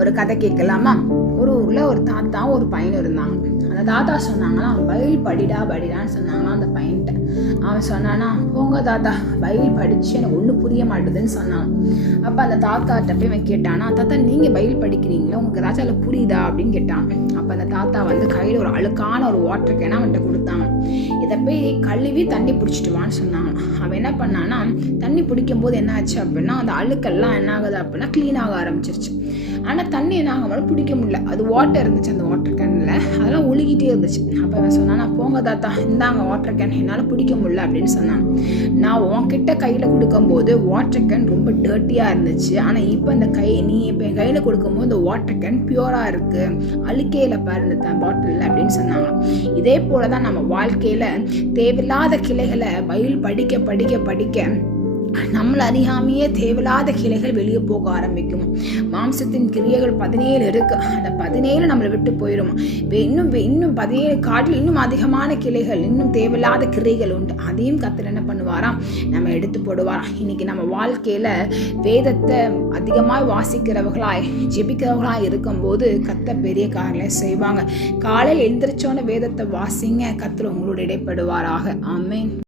ஒரு கதை கேட்கலாமா? ஒரு ஊரில் ஒரு தாத்தா ஒரு பையன் இருந்தாங்க. அந்த தாத்தா சொன்னாங்களாம், பைபிள் படிடான்னு சொன்னாங்களாம் அந்த பையன்கிட்ட. அவன் சொன்னானா, போங்க தாத்தா, பைபிள் படித்து எனக்கு ஒன்றும் புரிய மாட்டுதுன்னு சொன்னான். அப்போ அந்த தாத்தாட்ட போய் இவன் கேட்டானா, தாத்தா நீங்கள் பைபிள் படிக்கிறீங்களா, உங்களுக்கு ஏதாச்சும் அதில் புரியுதா அப்படின்னு கேட்டான். அப்போ அந்த தாத்தா கையில் ஒரு அழுக்கான ஒரு வாட்டர் கேனை அவன்கிட்ட கொடுத்தாங்க. இதை போய் கழுவி தண்ணி பிடிச்சிட்டு வான்னு சொன்னாங்க. அவன் என்ன பண்ணான்னா, தண்ணி பிடிக்கும் போது என்ன ஆச்சு அப்படின்னா, அந்த அழுக்கெல்லாம் என்ன ஆகுது அப்படின்னா க்ளீன் ஆக ஆரம்பிச்சிருச்சு. ஆனால் தண்ணி என்ன ஆகாமல் பிடிக்க முடியல. அது வாட்டர் இருந்துச்சு அந்த வாட்டர் கேனில், அதெல்லாம் ஒழுகிட்டே இருந்துச்சு. அப்போ அவன் சொன்னானா, போங்க தாத்தா, இந்தாங்க வாட்டர் கேன், என்னால் பிடிக்க முடியல அப்படின்னு சொன்னான். நான் உன்கிட்ட கையில் கொடுக்கும்போது வாட்டர் கேன் ரொம்ப டர்ட்டியாக இருந்துச்சு. ஆனால் இப்போ நீ இப்போ என் கையில் கொடுக்கும்போது இந்த வாட்டர் கேன் பியூராக இருக்குது, அழுக்கையில் பாரு இந்த பாட்டிலில் அப்படின்னு சொன்னாங்க. இதே போல தான் நம்ம வாழ்க்கையில் தேவையில்லாத கிளைகளை பைபிள் படிக்க நம்மளை அறியாமையே தேவையில்லாத கிளைகள் வெளியே போக ஆரம்பிக்கும். மாம்சத்தின் கிரியைகள் 17 இருக்கு. அந்த 17 நம்மளை விட்டு போயிடும். இன்னும் 17 காட்டில் இன்னும் அதிகமான கிளைகள், இன்னும் தேவையில்லாத கிளைகள் உண்டு. அதையும் கர்த்தர் என்ன பண்ணுவாராம், நம்ம எடுத்து போடுவாராம். இன்னைக்கு நம்ம வாழ்க்கையில வேதத்தை அதிகமாக வாசிக்கிறவர்களாய் ஜெபிக்கிறவர்களாய் இருக்கும்போது கர்த்தர் பெரிய காரியங்களை செய்வாங்க. காலையில் எழுந்திரிச்சோன்னு வேதத்தை வாசிங்க, கர்த்தர் உங்களோட இடைப்படுவாராக. ஆமென்.